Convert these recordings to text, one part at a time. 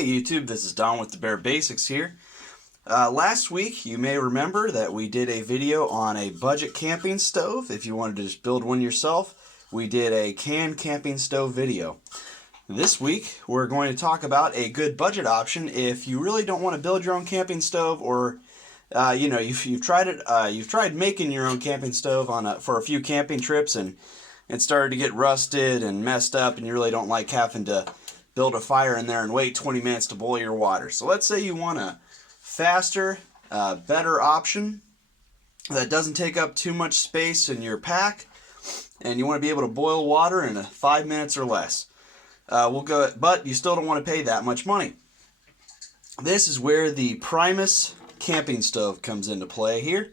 Hey YouTube, this is Don with the Bare Basics here. Last week you may remember that we did a video on a budget camping stove. If you wanted to just build one yourself, we did a canned camping stove video. This week we're going to talk about a good budget option if you really don't want to build your own camping stove, or you've tried it. You've tried making your own camping stove for a few camping trips, and it started to get rusted and messed up, and you really don't like having to build a fire in there and wait 20 minutes to boil your water. So let's say you want a faster, better option that doesn't take up too much space in your pack, and you want to be able to boil water in 5 minutes or less. But you still don't want to pay that much money. This is where the Primus camping stove comes into play here.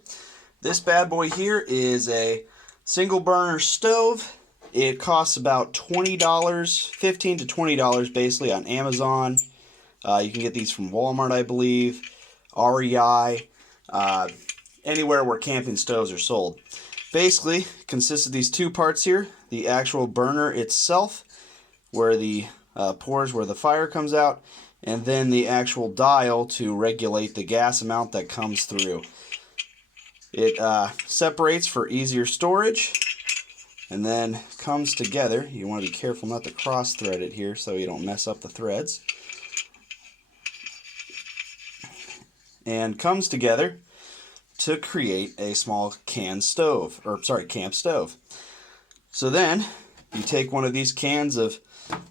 This bad boy here is a single burner stove. It costs about $20, $15 to $20 basically on Amazon. You can get these from Walmart, I believe, REI, anywhere where camping stoves are sold. Basically, it consists of these two parts here: the actual burner itself, where the pores where the fire comes out, and then the actual dial to regulate the gas amount that comes through. It separates for easier storage, and then comes together. You want to be careful not to cross thread it here so you don't mess up the threads. And comes together to create a small camp stove. So then you take one of these cans of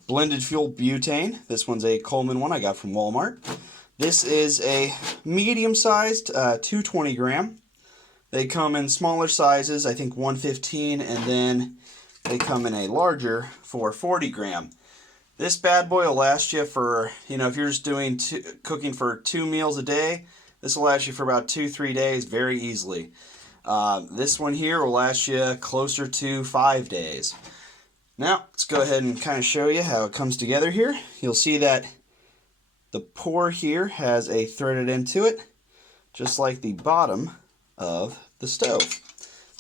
blended fuel butane. This one's a Coleman one I got from Walmart. This is a medium-sized 220 gram. They come in smaller sizes, I think 115, and then they come in a larger 440 gram. This bad boy will last you for, if you're just doing cooking for 2 meals a day, this will last you for about 2-3 days very easily. This one here will last you closer to 5 days. Now, let's go ahead and kind of show you how it comes together here. You'll see that the pour here has a threaded end to it, just like the bottom of the stove.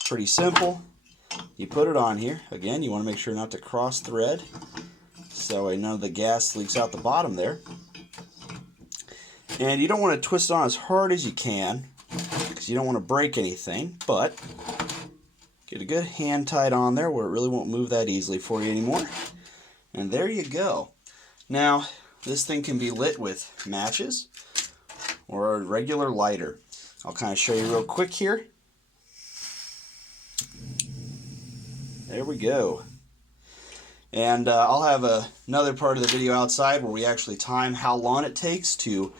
Pretty simple. You put it on here. Again, you want to make sure not to cross thread, so none of the gas leaks out the bottom there. And you don't want to twist it on as hard as you can, because you don't want to break anything, but get a good hand tight on there where it really won't move that easily for you anymore. And there you go. Now, this thing can be lit with matches or a regular lighter. I'll kind of show you real quick here. There we go. And I'll have another part of the video outside where we actually time how long it takes to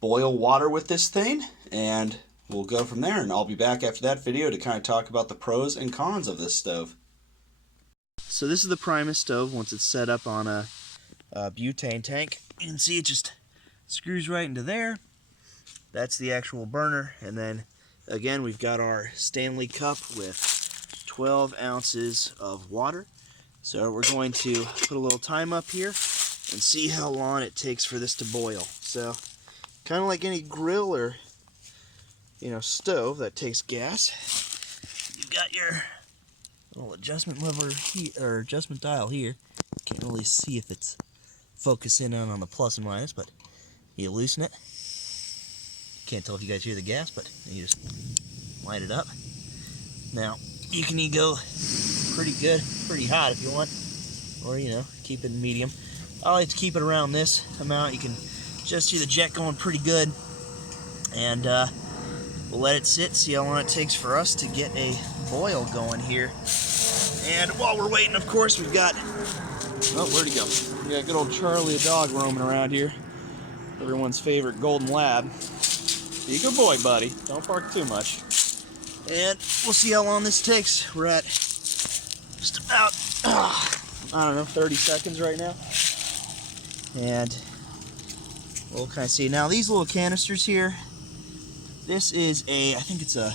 boil water with this thing, and we'll go from there. And I'll be back after that video to kind of talk about the pros and cons of this stove. So this is the Primus stove once it's set up on a butane tank. You can see it just screws right into there. That's the actual burner, and then again we've got our Stanley cup with 12 ounces of water. So we're going to put a little time up here and see how long it takes for this to boil. So kind of like any grill or stove that takes gas, you've got your little adjustment lever or adjustment dial here. Can't really see if it's focusing in on the plus and minus, but you loosen it. Can't tell if you guys hear the gas, but you just light it up. Now, you can go pretty good, pretty hot if you want, or keep it medium. I like to keep it around this amount. You can just see the jet going pretty good, and we'll let it sit, see how long it takes for us to get a boil going here. And while we're waiting, of course, we've got, where'd he go? We got good old Charlie the dog roaming around here. Everyone's favorite golden lab. Be a good boy, buddy. Don't bark too much. And we'll see how long this takes. We're at just about, 30 seconds right now. And we'll kind of see. Now, these little canisters here, this is I think it's a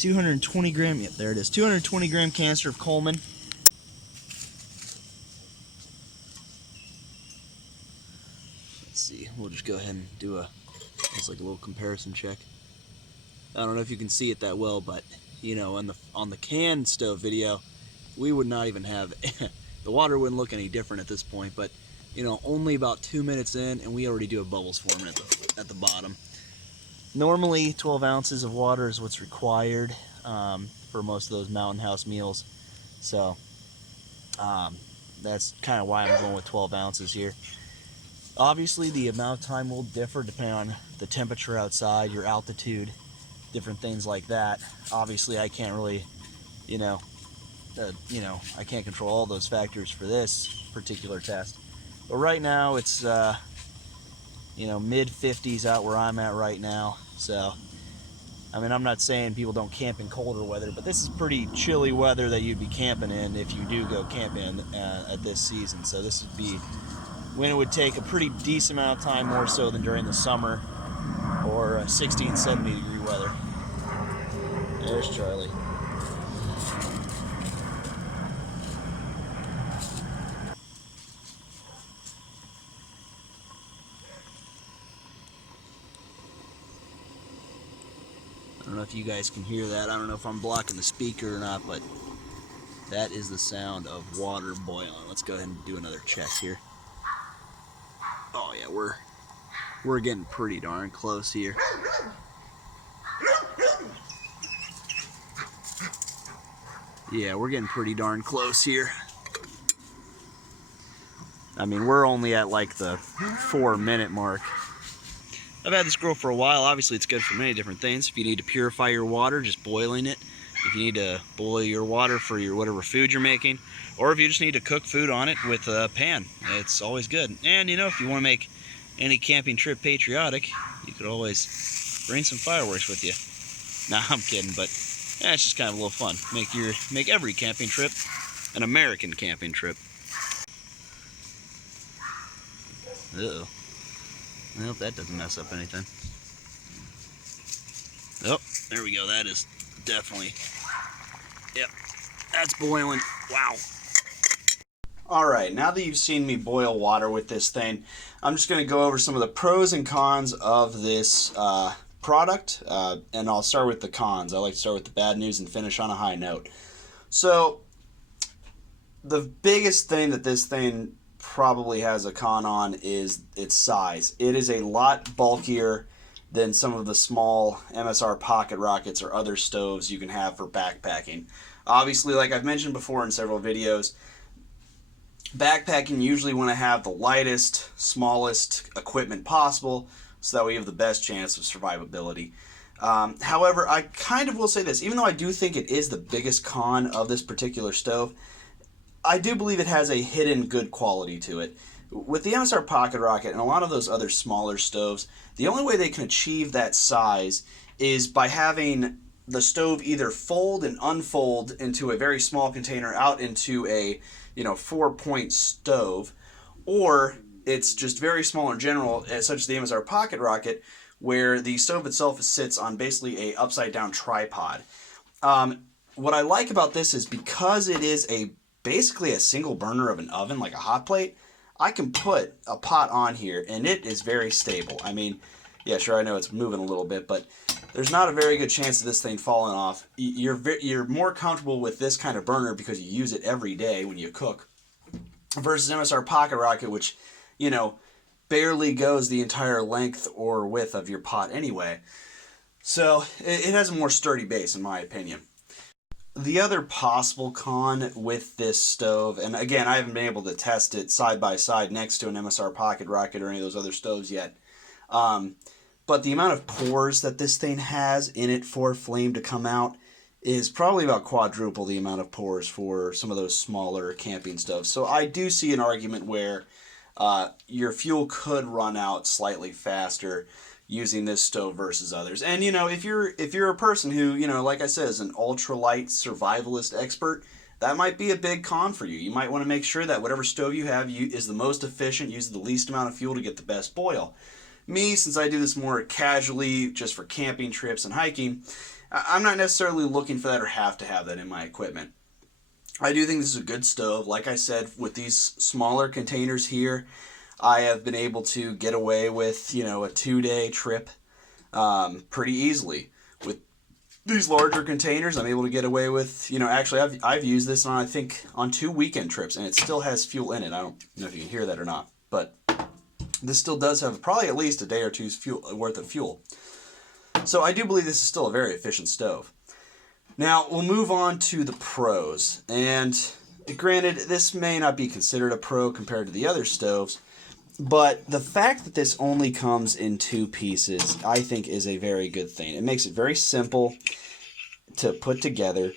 220 gram, yep, there it is, 220 gram canister of Coleman. Let's see, we'll just go ahead and do it's like a little comparison check. I don't know if you can see it that well, but on the canned stove video, we would not even have the water wouldn't look any different at this point, but You know, only about 2 minutes in, and we already do have bubbles forming at the bottom. Normally, 12 ounces of water is what's required for most of those Mountain House meals. So that's kind of why I'm going with 12 ounces here. Obviously, the amount of time will differ depending on the temperature outside, your altitude, different things like that. Obviously, I can't really, I can't control all those factors for this particular test. But right now, it's mid 50s out where I'm at right now. So, I mean, I'm not saying people don't camp in colder weather, but this is pretty chilly weather that you'd be camping in if you do go camping at this season. So this would be when it would take a pretty decent amount of time, more so than during the summer or 60 and 70 degree weather. There's Charlie. I don't know if you guys can hear that. I don't know if I'm blocking the speaker or not, but that is the sound of water boiling. Let's go ahead and do another check here. Oh yeah, we're getting pretty darn close here. Yeah, we're getting pretty darn close here. I mean, we're only at like the 4-minute mark. I've had this grill for a while. Obviously, it's good for many different things. If you need to purify your water, just boiling it. If you need to boil your water for your whatever food you're making, or if you just need to cook food on it with a pan, it's always good. And if you want to make any camping trip patriotic, you could always bring some fireworks with you. Nah, I'm kidding, but it's just kind of a little fun. Make every camping trip an American camping trip. Uh-oh. I hope that doesn't mess up anything. Oh, there we go. That is definitely, yep, that's boiling. Wow. Alright, now that you've seen me boil water with this thing, I'm just going to go over some of the pros and cons of this product, and I'll start with the cons. I like to start with the bad news and finish on a high note. So, the biggest thing that this thing probably has a con on is its size. It is a lot bulkier than some of the small MSR pocket rockets or other stoves you can have for backpacking. Obviously, like I've mentioned before in several videos, backpacking usually want to have the lightest, smallest equipment possible, so that way you have the best chance of survivability. However, I kind of will say this, even though I do think it is the biggest con of this particular stove, I do believe it has a hidden good quality to it. With the MSR Pocket Rocket and a lot of those other smaller stoves, the only way they can achieve that size is by having the stove either fold and unfold into a very small container out into a 4-point stove, or it's just very small in general, such as the MSR Pocket Rocket, where the stove itself sits on basically a upside down tripod. What I like about this is because it is basically a single burner of an oven, like a hot plate, I can put a pot on here and it is very stable. I mean, yeah, sure, I know it's moving a little bit, but there's not a very good chance of this thing falling off. You're more comfortable with this kind of burner because you use it every day when you cook, versus MSR Pocket Rocket, which, barely goes the entire length or width of your pot anyway. So it has a more sturdy base, in my opinion. The other possible con with this stove, and again, I haven't been able to test it side by side next to an MSR Pocket Rocket or any of those other stoves yet, but the amount of pores that this thing has in it for flame to come out is probably about quadruple the amount of pores for some of those smaller camping stoves. So I do see an argument where your fuel could run out slightly faster using this stove versus others. And if you're a person who, like I said, is an ultralight survivalist expert, that might be a big con for you. You might want to make sure that whatever stove you have is the most efficient, uses the least amount of fuel to get the best boil. Me, since I do this more casually, just for camping trips and hiking, I'm not necessarily looking for that or have to have that in my equipment. I do think this is a good stove. Like I said, with these smaller containers here, I have been able to get away with, a 2-day trip pretty easily. With these larger containers, I'm able to get away with, actually I've used this on 2 weekend trips, and it still has fuel in it. I don't know if you can hear that or not. but this still does have probably at least a day or two's worth of fuel. So I do believe this is still a very efficient stove. Now we'll move on to the pros, and granted, this may not be considered a pro compared to the other stoves, but the fact that this only comes in 2 pieces, I think, is a very good thing. It makes it very simple to put together.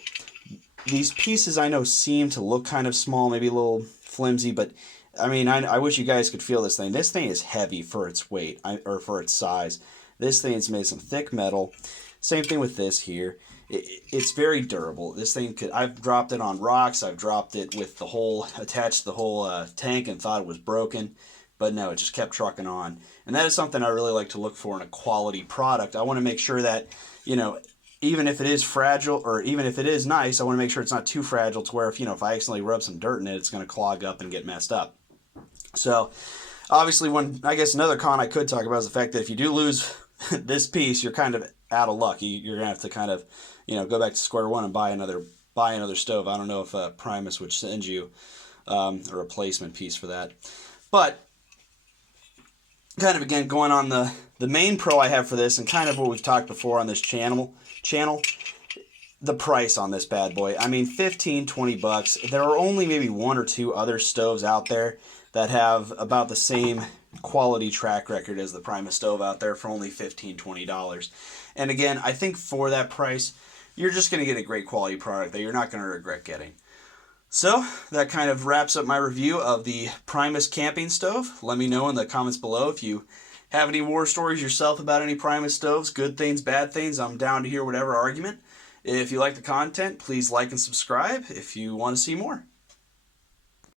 These pieces, I know, seem to look kind of small, maybe a little flimsy, but I mean, I wish you guys could feel this thing. This thing is heavy for its weight, or for its size. This thing is made of some thick metal. Same thing with this here. It's very durable. This thing I've dropped it on rocks. I've dropped it with the whole attached to the whole tank and thought it was broken, but no, it just kept trucking on. And that is something I really like to look for in a quality product. I want to make sure that, you know, even if it is fragile, or even if it is nice, I want to make sure it's not too fragile to where if I accidentally rub some dirt in it, it's going to clog up and get messed up. So obviously, I guess another con I could talk about is the fact that if you do lose this piece, you're kind of out of luck. You're gonna have to kind of, go back to square one and buy another stove. I don't know if Primus would send you a replacement piece for that. But kind of again going on the main pro I have for this, and kind of what we've talked before on this channel, the price on this bad boy. I mean, 15, 20 bucks. There are only maybe 1 or 2 other stoves out there that have about the same quality track record as the Primus stove out there for only $15, $20. And again, I think for that price, you're just going to get a great quality product that you're not going to regret getting. So that kind of wraps up my review of the Primus camping stove. Let me know in the comments below if you have any war stories yourself about any Primus stoves, good things, bad things. I'm down to hear whatever argument. If you like the content, please like and subscribe if you want to see more.